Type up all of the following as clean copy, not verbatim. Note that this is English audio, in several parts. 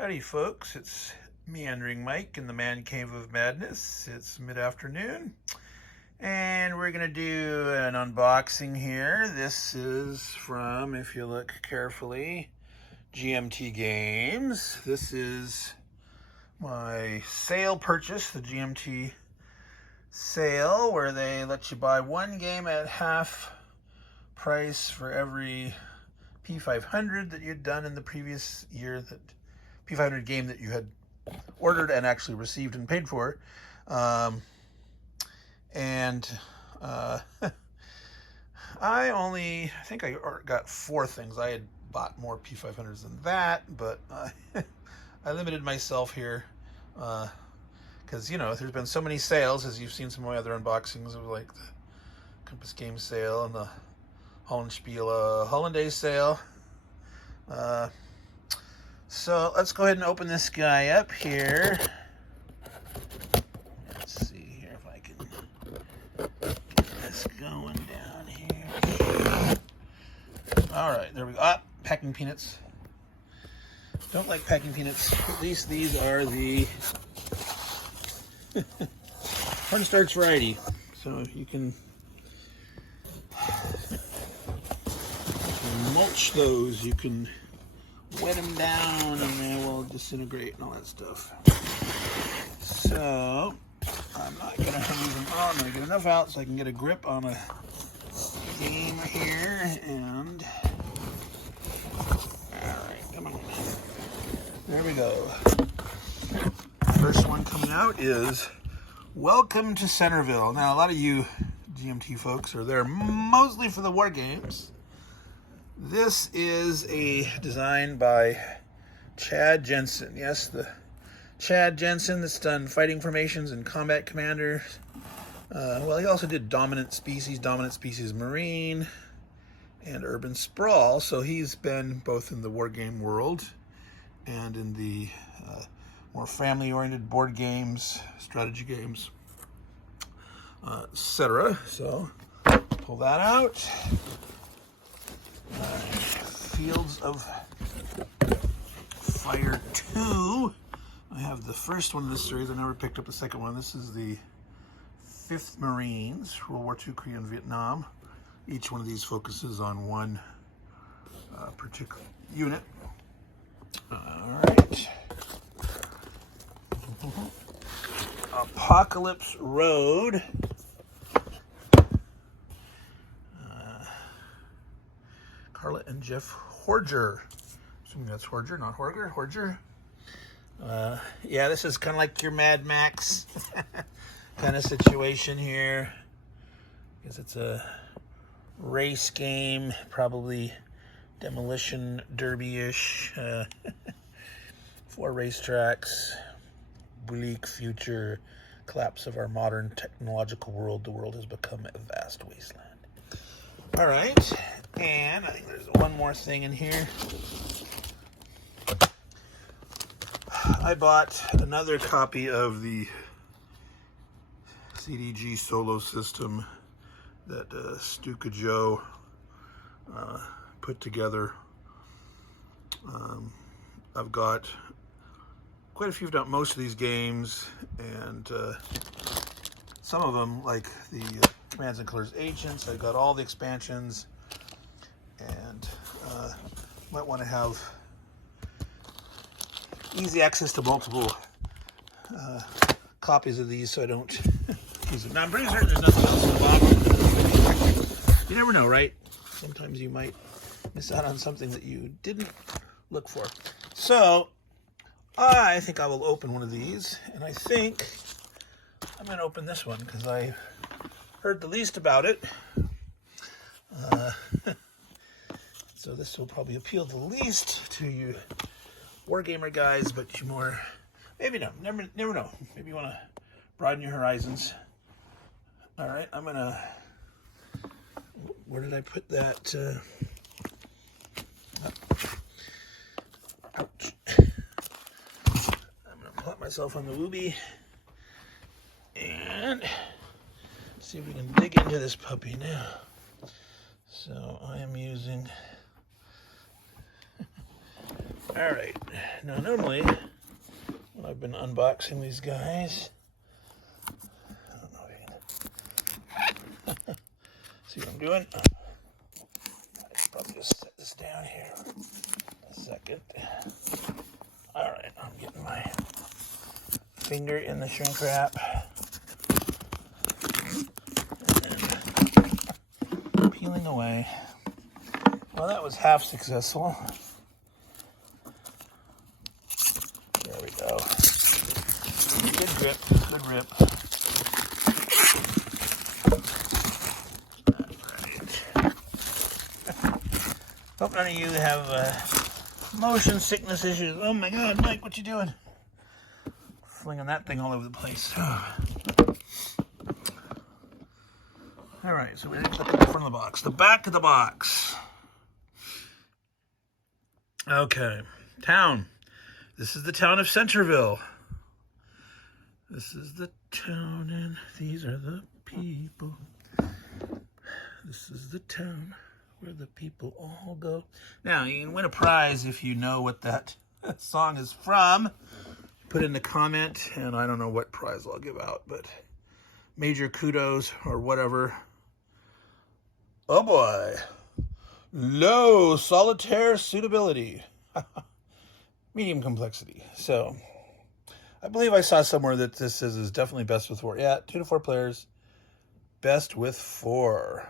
Howdy folks, it's Meandering Mike in the Man Cave of Madness. It's mid-afternoon and we're going to do an unboxing here. This is from, if you look carefully, GMT Games. This is my sale purchase, the GMT Sale, where they let you buy one game at half price for every P500 that you'd done in the previous year, that P500 game that you had ordered and actually received and paid for. I think I got 4 things. I had bought more P500s than that, but I limited myself here because, you know, there's been so many sales, as you've seen some of my other unboxings of like the Compass Game Sale and the Hollandspiele Hollandaise Sale. So let's go ahead and open this guy up here. Let's see here if I can get this going down here. All right, there we go. Ah, packing peanuts. Don't like packing peanuts. At least these are the cornstarch variety. So you can mulch those. You can wet them down and they will disintegrate and all that stuff. So I'm not going to leave them all. I'm going to get enough out so I can get a grip on a game here. And alright, come on. There we go. First one coming out is Welcome to Centerville. Now, a lot of you GMT folks are there mostly for the war games. This is a design by Chad Jensen. Yes, the Chad Jensen that's done Fighting Formations and Combat Commander. Well, he also did Dominant Species Marine, and Urban Sprawl. So he's been both in the war game world and in the more family-oriented board games, strategy games, etc. So pull that out. Fields of Fire 2. I have the first one in this series. I never picked up the second one. This is the 5th Marines, World War II, Korea and Vietnam. Each one of these focuses on one particular unit. All right. Apocalypse Road. Carla and Jeff Horger. Assuming that's Horger, not Horger. Horger. Yeah, this is kind of like your Mad Max kind of situation here. Because it's a race game, probably demolition derby-ish. 4 racetracks, bleak future, collapse of our modern technological world. The world has become a vast wasteland. All right, and I think there's one more thing in here. I bought another copy of the CDG Solo system that Stuka Joe put together. I've got quite a few, if not most of these games, and some of them, like the Commands and Colors Agents, I've got all the expansions, and might want to have easy access to multiple copies of these so I don't use them. Now, I'm pretty certain there's nothing else in the box. You never know, right? Sometimes you might miss out on something that you didn't look for. So I think I will open one of these, and I think I'm going to open this one because I heard the least about it. So this will probably appeal the least to you wargamer guys, but you more, maybe no, never know. Maybe you want to broaden your horizons. All right, I'm going to, where did I put that? Ouch. I'm going to put myself on the whoopee and see if we can dig into this puppy now. So I am using All right. Now, normally, when I've been unboxing these guys, I don't know if you can see what I'm doing. I should probably just set this down here a second. All right, I'm getting my finger in the shrink wrap. And peeling away. Well, that was half successful. There we go. Good grip, good rip. All right. Hope none of you have motion sickness issues. Oh my God, Mike, what you doing? Flinging that thing all over the place. All right, so we didn't look at the front of the box. The back of the box. Okay, town. This is the town of Centerville. This is the town, and these are the people. This is the town where the people all go. Now, you can win a prize if you know what that song is from. Put in the comment, and I don't know what prize I'll give out, but major kudos or whatever. Oh boy. Low solitaire suitability. Medium complexity. So, I believe I saw somewhere that this says is definitely best with 4. Yeah, 2 to 4 players. Best with 4.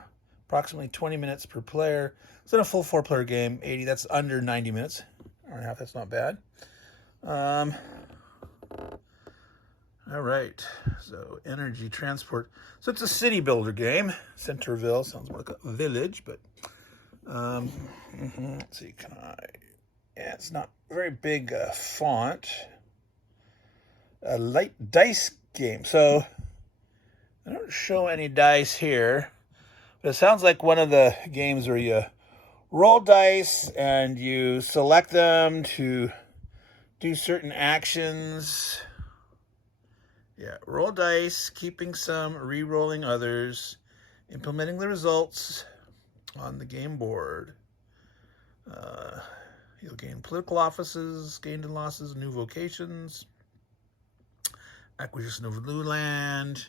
Approximately 20 minutes per player. It's in a full 4-player game. 80, that's under 90 minutes. Hour and a half, that's not bad. All right, so energy transport. So it's a city builder game. Centerville sounds more like a village, but let's see, can I? Yeah, it's not very big font. A light dice game. So I don't show any dice here, but it sounds like one of the games where you roll dice and you select them to do certain actions. Yeah, roll dice, keeping some, re-rolling others, implementing the results on the game board. You'll gain political offices, gained and losses, new vocations, acquisition of new land,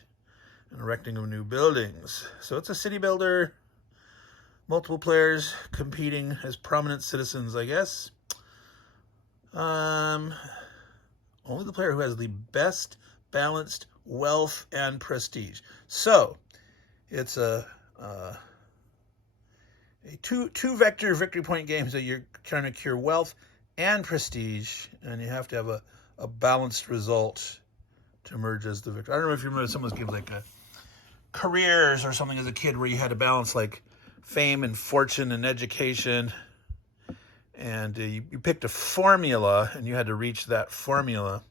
and erecting of new buildings. So it's a city builder, multiple players competing as prominent citizens, I guess. Only the player who has the best balanced wealth and prestige. So it's a two vector victory point games that you're trying to cure wealth and prestige, and you have to have a balanced result to emerge as the victor. I don't know if you remember some of those games like careers or something as a kid where you had to balance like fame and fortune and education, and you picked a formula and you had to reach that formula.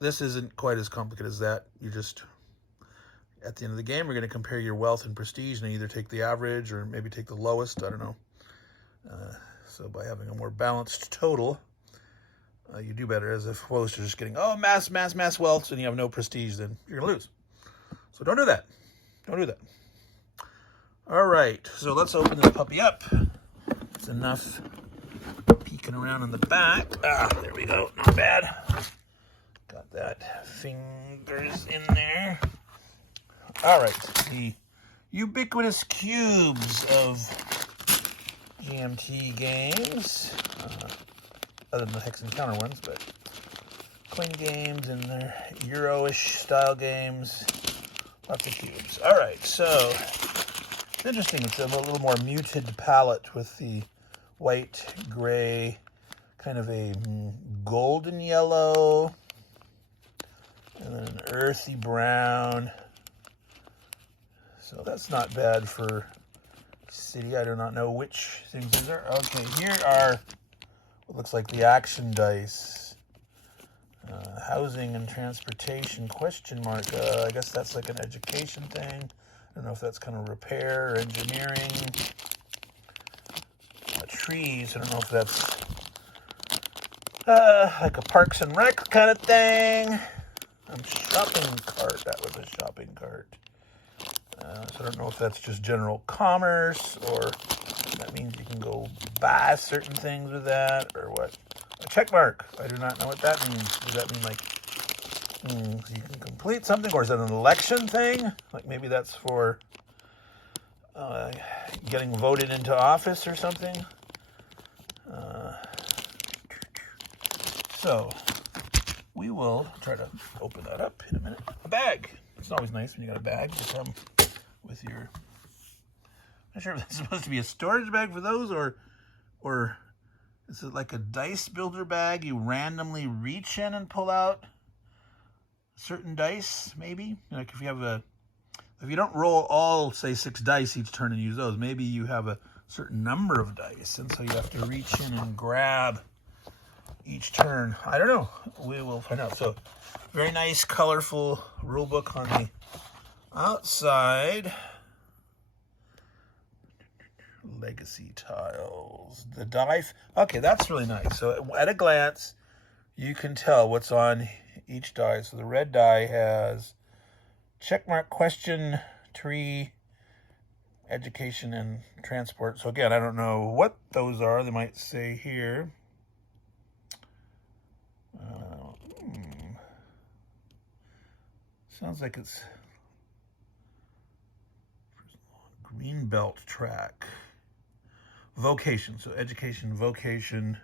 This isn't quite as complicated as that. You just, at the end of the game, we're going to compare your wealth and prestige and either take the average or maybe take the lowest. I don't know. So by having a more balanced total, you do better, as opposed to just getting, mass wealth, and you have no prestige, then you're going to lose. So don't do that. Don't do that. All right, so let's open this puppy up. It's enough peeking around in the back. There we go. Not bad. Got that fingers in there. All right, the ubiquitous cubes of GMT games, other than the Hex and Counter ones, but coin games and their Euro-ish style games, lots of cubes. All right, so it's interesting. It's a little more muted palette with the white, gray, kind of a golden yellow, and then an earthy brown. So that's not bad for city. I do not know which things these are. Okay, here are what looks like the action dice. Housing and transportation, question mark. I guess that's like an education thing. I don't know if that's kind of repair or engineering. Trees, I don't know if that's like a Parks and Rec kind of thing. Shopping cart, that was a shopping cart. So I don't know if that's just general commerce or That means you can go buy certain things with that, or what? A check mark. I do not know what that means. Does that mean like so you can complete something, or is it an election thing? Like maybe that's for getting voted into office or something. So we will try to open that up in a minute. A bag. It's always nice when you got a bag to come with your. I'm not sure if that's supposed to be a storage bag for those, or is it like a dice builder bag? You randomly reach in and pull out certain dice, maybe. Like if you don't roll all, say, 6 dice each turn and use those, maybe you have a certain number of dice, and so you have to reach in and grab each turn. I don't know. We will find out. So, very nice, colorful rule book on the outside. Legacy tiles. The die. Okay, that's really nice. So, at a glance, you can tell what's on each die. So, the red die has checkmark, question, tree, education, and transport. So, again, I don't know what those are. They might say here. Sounds like it's green belt track. Vocation, so education, vocation,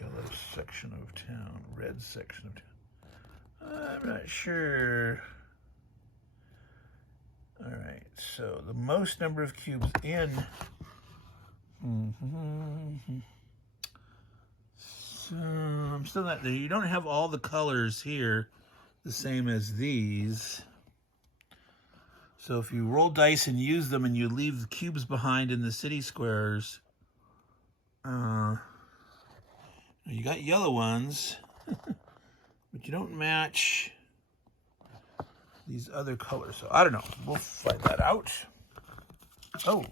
yellow section of town, red section of town. I'm not sure. All right, so the most number of cubes in. So I'm still not there. You don't have all the colors here the same as these. So if you roll dice and use them and you leave the cubes behind in the city squares, you got yellow ones, but you don't match these other colors. So I don't know. We'll find that out. Oh,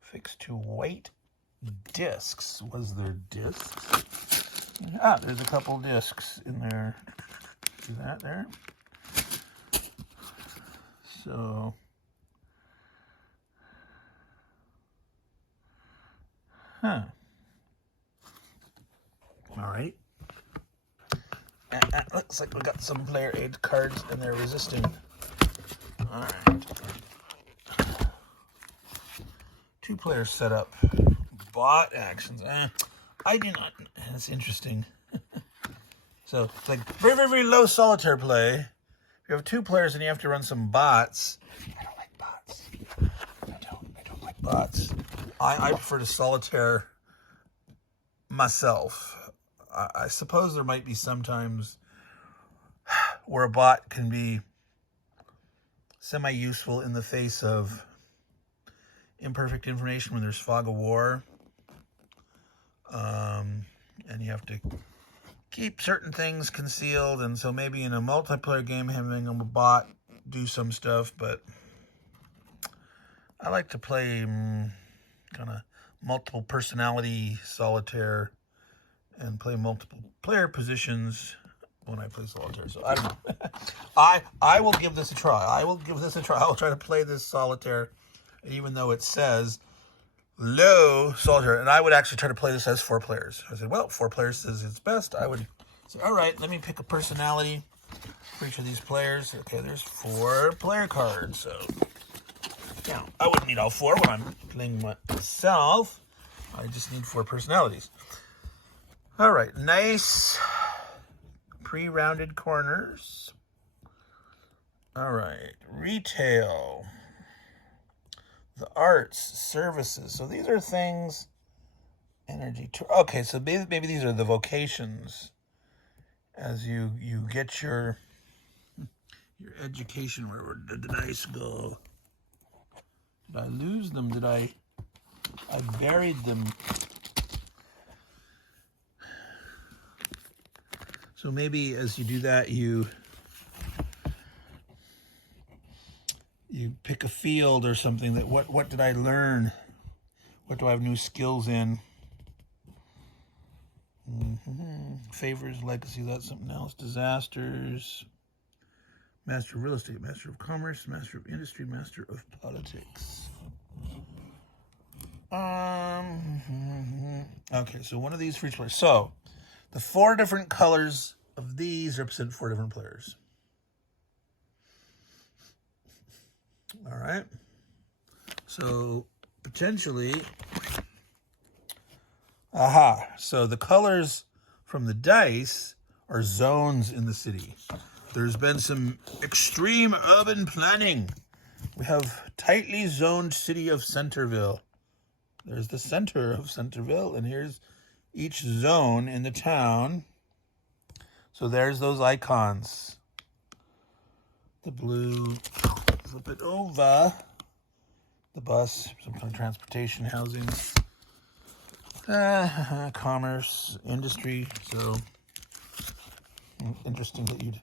fixed to white discs. Was there discs? There's a couple discs in there. See that there? So, all right. Looks like we got some player aid cards and they're resisting. All right. 2 players set up. Bot actions. I do not. That's interesting. So it's like very, very, very low solitaire play. If you have 2 players and you have to run some bots. I don't like bots. I don't like bots. I prefer to solitaire myself. I suppose there might be sometimes where a bot can be semi-useful in the face of imperfect information when there's fog of war. And you have to keep certain things concealed, and so maybe in a multiplayer game having a bot do some stuff, but I like to play kind of multiple personality solitaire and play multiple player positions when I play solitaire. So I don't know. I will give this a try. I will try to play this solitaire, even though it says low solitaire, and I would actually try to play this as 4 players. I said, well, 4 players says it's best. I would say, all right, let me pick a personality for each of these players. Okay, there's 4 player cards. So, yeah, I wouldn't need all 4 when I'm playing myself. I just need 4 personalities. All right, nice pre-rounded corners. All right, retail. The arts, services. So these are things, energy. Okay, so maybe these are the vocations as you get your education. Where did the dice go? Did I lose them? I buried them. So maybe as you do that, you pick a field or something that what did I learn? What do I have new skills in? Favors, legacy, that's something else. Disasters, Master of Real Estate, Master of Commerce, Master of Industry, Master of Politics. Okay, so one of these for each player. So, the 4 different colors of these represent 4 different players. All right. So, potentially... So the colors from the dice are zones in the city. There's been some extreme urban planning. We have tightly zoned city of Centerville. There's the center of Centerville, and here's each zone in the town. So there's those icons. The blue, flip it over. The bus, some kind of transportation, housing. Commerce, industry. So interesting that you'd...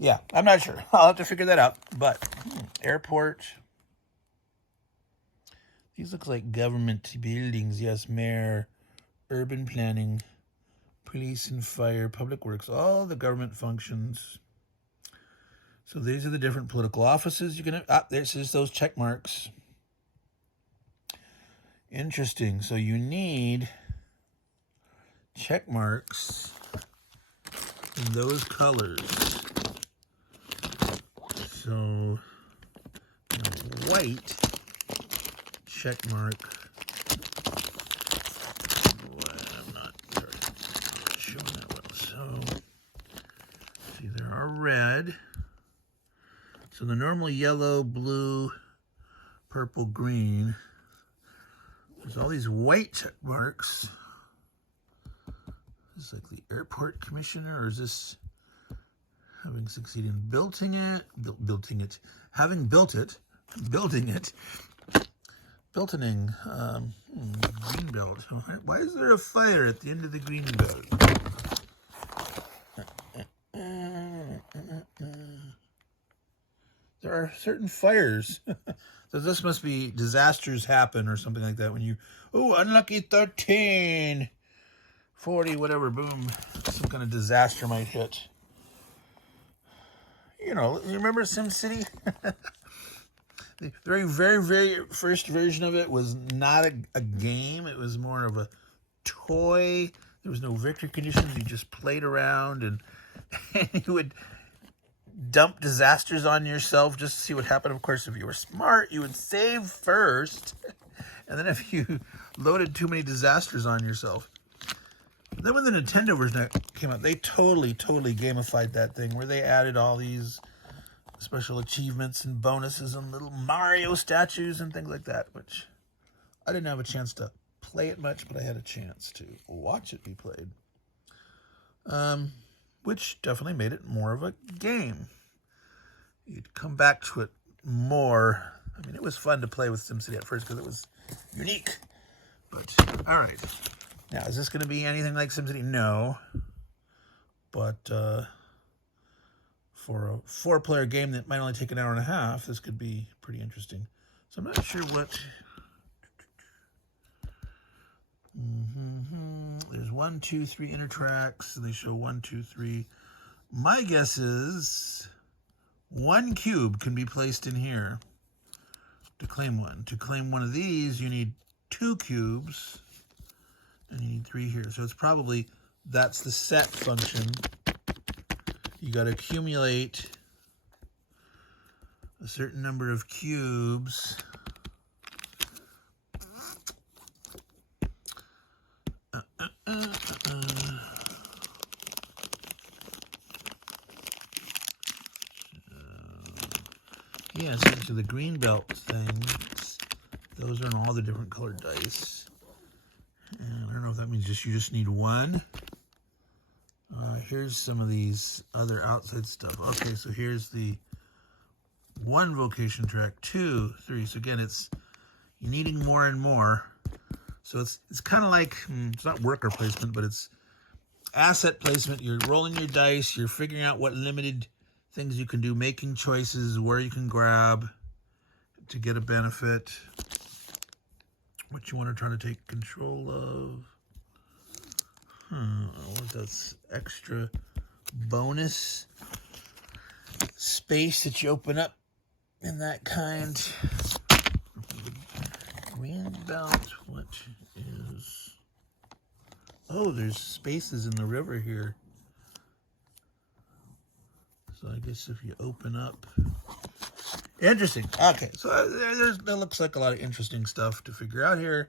Yeah, I'm not sure. I'll have to figure that out. But airport. These look like government buildings. Yes, mayor, urban planning, police and fire, public works, all the government functions. So these are the different political offices you can... there's those check marks. Interesting. So you need check marks in those colors. So white check mark. I'm not showing that well. So see, there are red. So the normal yellow, blue, purple, green. There's all these white check marks. Is this like the airport commissioner, or is this having succeeded in building it? Having built it, building it. Builtening, green belt. Why is there a fire at the end of the green belt? There are certain fires. So this must be disasters happen or something like that when you... Oh, unlucky 13, 40, whatever, boom. Some kind of disaster might hit. You know, you remember SimCity? The very, very, very first version of it was not a game. It was more of a toy. There was no victory conditions. You just played around and you would dump disasters on yourself just to see what happened. Of course, if you were smart, you would save first. And then if you loaded too many disasters on yourself. Then when the Nintendo version came out, they totally gamified that thing where they added all these special achievements and bonuses and little Mario statues and things like that, which I didn't have a chance to play it much, but I had a chance to watch it be played. Which definitely made it more of a game. You'd come back to it more. I mean, it was fun to play with SimCity at first because it was unique. But, all right. Now, is this going to be anything like SimCity? No. But for a 4-player game that might only take an hour and a half, this could be pretty interesting. So I'm not sure what... There's 1, 2, 3 inner tracks, and they show 1, 2, 3. My guess is 1 cube can be placed in here to claim one. To claim one of these, you need 2 cubes, and you need 3 here. So it's probably, that's the set function. You got to accumulate a certain number of cubes. Yeah, so the green belt things, those are in all the different colored dice. And I don't know if that means you just need 1. Here's some of these other outside stuff. Okay, so here's the 1 vocation track, 2, 3. So again, it's you're needing more and more. So it's kind of like, it's not worker placement, but it's asset placement. You're rolling your dice, you're figuring out what limited things you can do, making choices, where you can grab to get a benefit, what you want to try to take control of. What that's extra bonus. space that you open up in that kind. Green belt, what is... Oh, there's spaces in the river here. So I guess if you open up... Interesting. Okay, so there looks like a lot of interesting stuff to figure out here.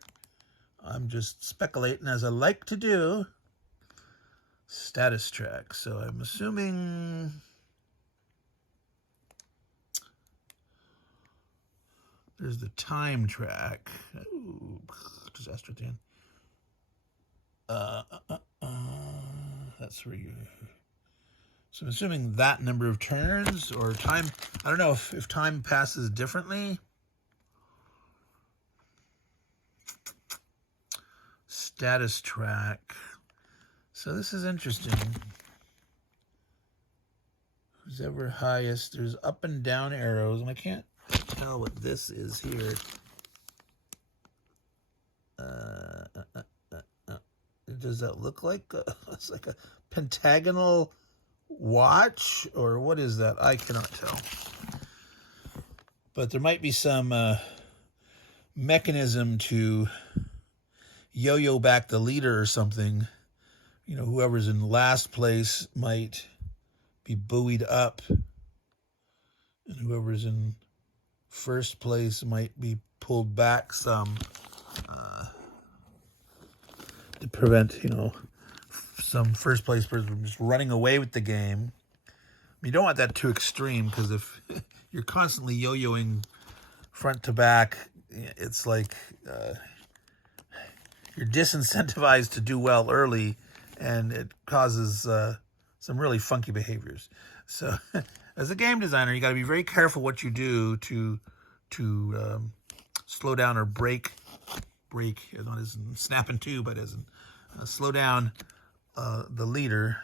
I'm just speculating, as I like to do. Status track. So I'm assuming... There's the time track. Ooh, disaster at the end. That's where you... So I'm assuming that number of turns or time. I don't know if time passes differently. Status track. So this is interesting. Who's ever highest? There's up and down arrows, and I can't tell what this is here. Does that look like it's like a pentagonal watch, or what is that? I cannot tell. But there might be some mechanism to yo-yo back the leader or something. You know, whoever's in last place might be buoyed up, and whoever's in first place might be pulled back some to prevent, you know, some first place person from just running away with the game. You don't want that too extreme, because if you're constantly yo-yoing front to back, it's like you're disincentivized to do well early, and it causes some really funky behaviors. So as a game designer, you got to be very careful what you do to slow down or break, not as in snap in two, but as in slow down the leader.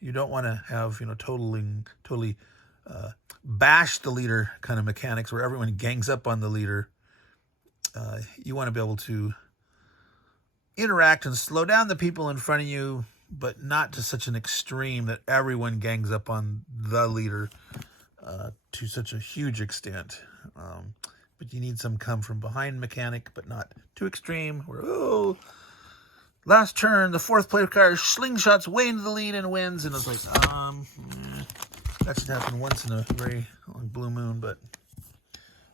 You don't want to have, you know, totally bash the leader kind of mechanics where everyone gangs up on the leader. You want to be able to interact and slow down the people in front of you, but not to such an extreme that everyone gangs up on the leader to such a huge extent. But you need some come from behind mechanic, but not too extreme, where, oh, last turn, the fourth player car slingshots way into the lead and wins, and it's like, that should happen once in a very long blue moon. But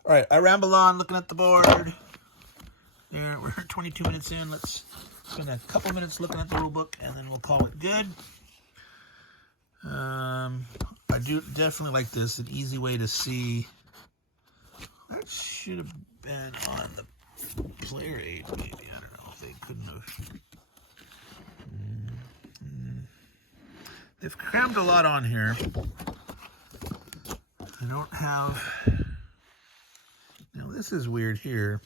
all right, I ramble on looking at the board. There, we're 22 minutes in. Let's spend a couple minutes looking at the rule book, and then we'll call it good. I do definitely like this. An easy way to see. That should have been on the player aid, maybe. I don't know if they couldn't have. They've crammed a lot on here. I don't have... Now, this is weird here.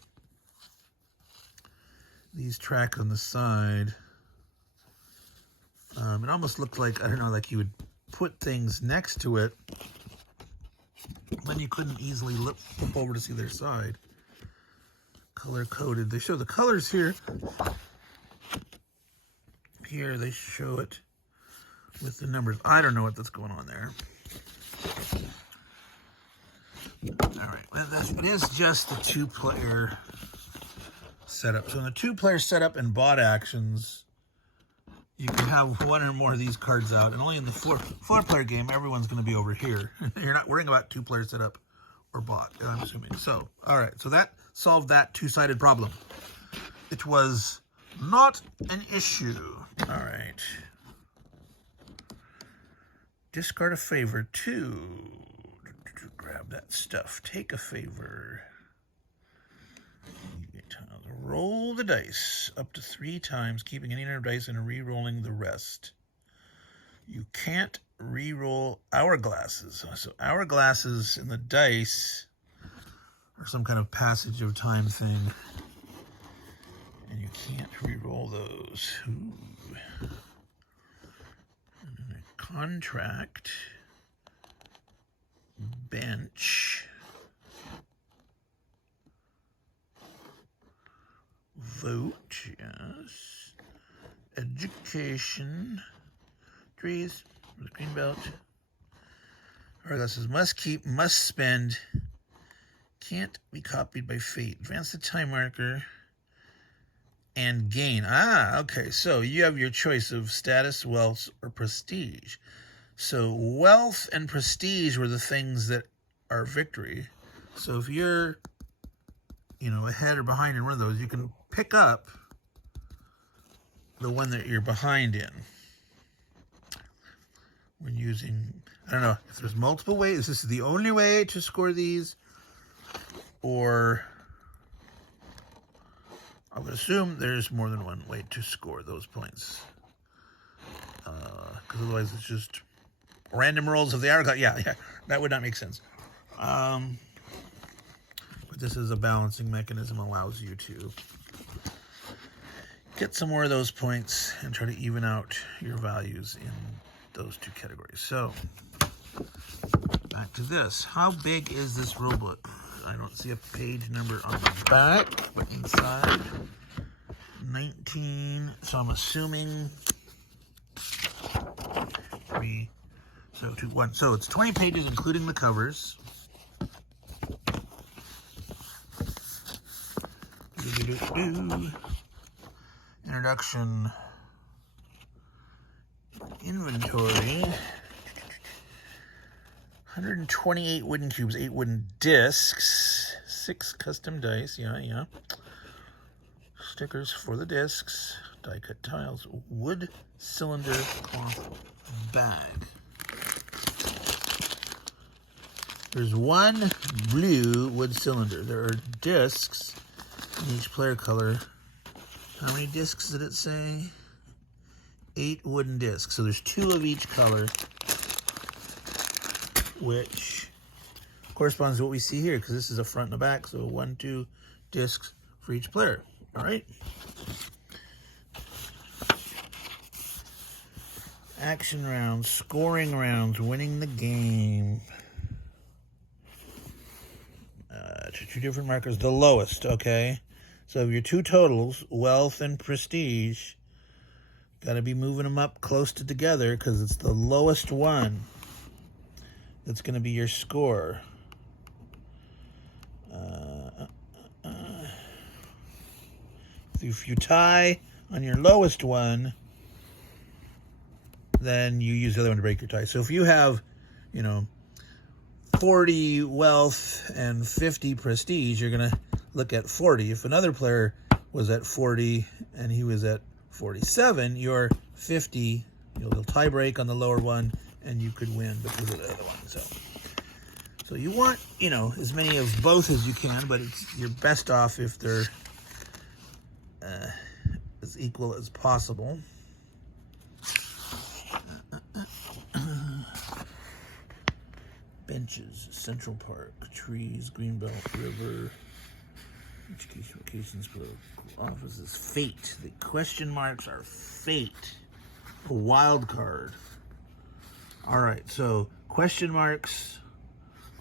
These tracks on the side. It almost looked like, I don't know, like you would put things next to it, then you couldn't easily flip over to see their side. Color coded. They show the colors here. Here they show it with the numbers. I don't know what that's going on there. All right, well, it is just the two-player setup. So in the two-player setup and bot actions, you can have one or more of these cards out, and only in the four-player game, everyone's going to be over here. You're not worrying about two-player setup or bot, I'm assuming. So, all right, so that solved that two-sided problem. It was not an issue. All right. Discard a favor. 2. Grab that stuff. Take a favor. Roll the dice up to 3 times, keeping any number of dice and re-rolling the rest. You can't re-roll hourglasses. So hourglasses in the dice are some kind of passage of time thing, and you can't re-roll those. Ooh. Contract. Bench. Vote, yes. Education. Trees. Green belt. Hourglasses must keep, must spend, can't be copied by fate. Advance the time marker and gain. Ah, okay. So you have your choice of status, wealth, or prestige. So wealth and prestige were the things that are victory. So if you're, ahead or behind in one of those, you can pick up the one that you're behind in. When using, I don't know if there's multiple ways. Is this the only way to score these? Or I would assume there's more than one way to score those points. Because otherwise it's just random rolls of the hourglass. Yeah, that would not make sense. But this is a balancing mechanism, allows you to get some more of those points and try to even out your values in those two categories. So back to this. How big is this rulebook? I don't see a page number on the back, but inside 19. So I'm assuming 3, so 2, 1. So it's 20 pages, including the covers. Introduction. Inventory. 128 wooden cubes, 8 wooden discs, 6 custom dice, yeah. Stickers for the discs, die cut tiles, wood cylinder cloth bag. There's one blue wood cylinder. There are discs in each player color. How many discs did it say? 8 wooden discs. So there's 2 of each color, which corresponds to what we see here, because this is a front and a back. So 1, 2 discs for each player. All right. Action rounds, scoring rounds, winning the game. 2 different markers. The lowest, okay? So your 2 totals, wealth and prestige, got to be moving them up close to together because it's the lowest one that's going to be your score. If you tie on your lowest one, then you use the other one to break your tie. So if you have, 40 wealth and 50 prestige, you're going to look at 40. If another player was at 40 and he was at 47, you're 50. You'll tie break on the lower one, and you could win because of the other one. So you want, as many of both as you can, but you're best off if they're as equal as possible. Benches, Central Park, trees, Greenbelt, river, education locations, offices, fate. The question marks are fate. A wild card. All right, so question marks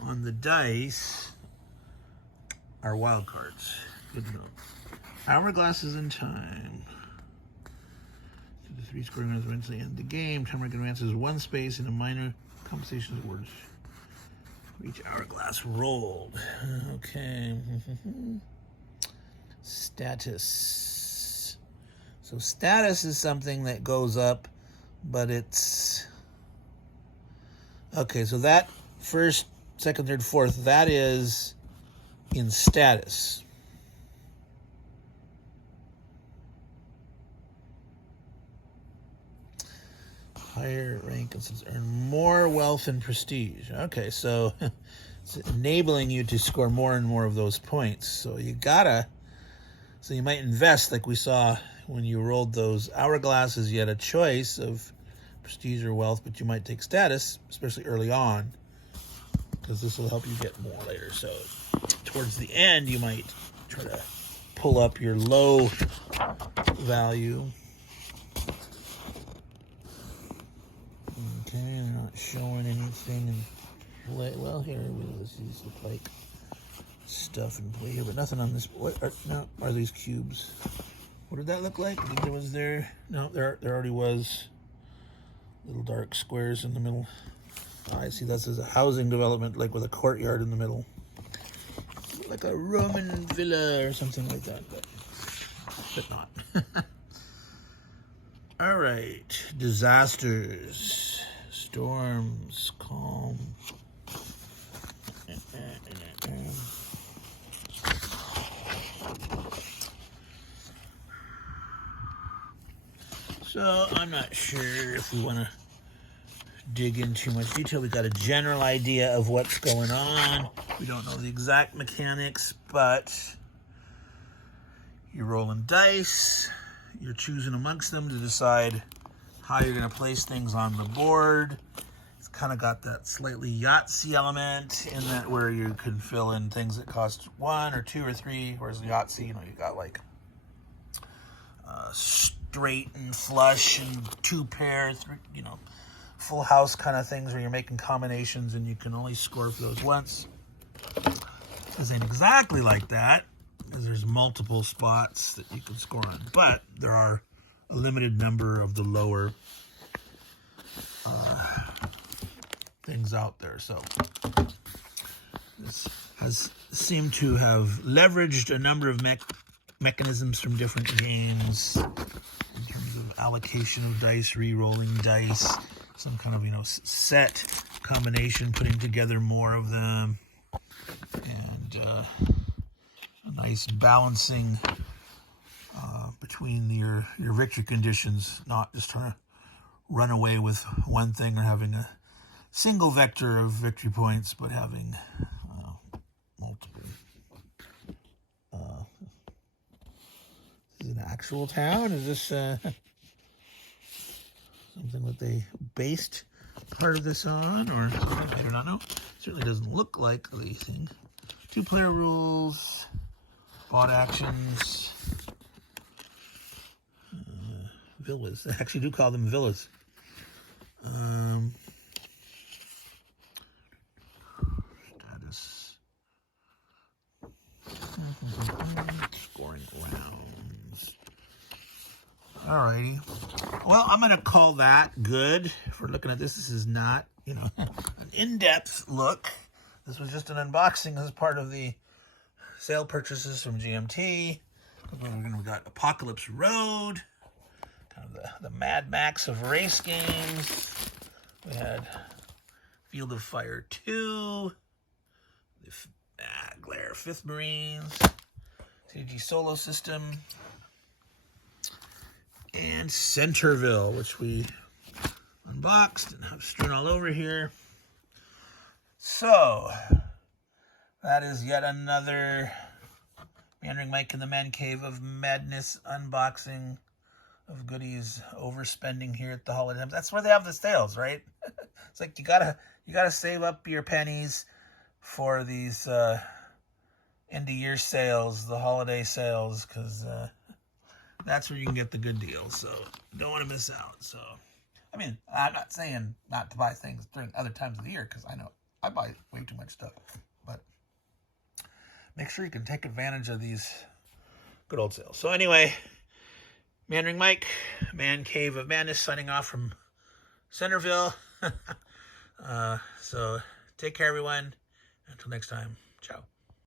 on the dice are wild cards. Good to know. Hourglasses in time. So the 3 scoring rounds eventually end the game. Timer advances 1 space in a minor compensation awards. Each hourglass rolled. Okay. Status. So status is something that goes up, but it's... Okay, so that first, second, third, fourth, that is in status. Higher rank and earn more wealth and prestige. Okay, so it's enabling you to score more and more of those points. So you might invest, like we saw when you rolled those hourglasses. You had a choice of prestige or wealth, but you might take status, especially early on, because this will help you get more later. So towards the end, you might try to pull up your low value. Okay, they're not showing anything in play. Well, here, these look like stuff in play here, but nothing on this. What are these cubes? What did that look like? I think there was there. No, there already was little dark squares in the middle. I see this is a housing development, like with a courtyard in the middle. Like a Roman villa or something like that, but not. All right, disasters, storms, calm. So I'm not sure if we want to dig in too much detail. We got a general idea of what's going on. We don't know the exact mechanics, but you're rolling dice. You're choosing amongst them to decide how you're going to place things on the board. It's kind of got that slightly Yahtzee element in that where you can fill in things that cost 1 or 2 or 3, whereas Yahtzee, you know, you got like straight and flush and 2 pair, 3, you know, full house kind of things where you're making combinations and you can only score for those once. This ain't exactly like that, because there's multiple spots that you can score on, but there are a limited number of the lower things out there. So this has seemed to have leveraged a number of mechanisms from different games in terms of allocation of dice, re-rolling dice, some kind of, you know, set combination, putting together more of them, and a nice balancing between your victory conditions, not just trying to run away with one thing or having a single vector of victory points, but having multiple. Is it an actual town? Is this something that they based part of this on, or I do not know. Certainly doesn't look like the thing. 2-player rules, bought actions, villas. They actually do call them villas. Status. Scoring rounds. Alrighty. Well, I'm going to call that good for looking at this. This is not, you know, an in-depth look. This was just an unboxing as part of the sale purchases from GMT. We got Apocalypse Road, kind of the Mad Max of race games. We had Field of Fire 2, the Glare 5th Marines, CG Solo System, and Centerville, which we unboxed and have strewn all over here. So, that is yet another Meandering Mike in the Man Cave of Madness unboxing of goodies, overspending here at the holiday time. That's where they have the sales, right? It's like you gotta save up your pennies for these end of year sales, the holiday sales, because that's where you can get the good deals. So don't want to miss out. So, I mean, I'm not saying not to buy things during other times of the year, because I know I buy way too much stuff, but make sure you can take advantage of these good old sales. So anyway, Meandering Mike, Man Cave of Madness, signing off from Centerville. So take care, everyone. Until next time, ciao.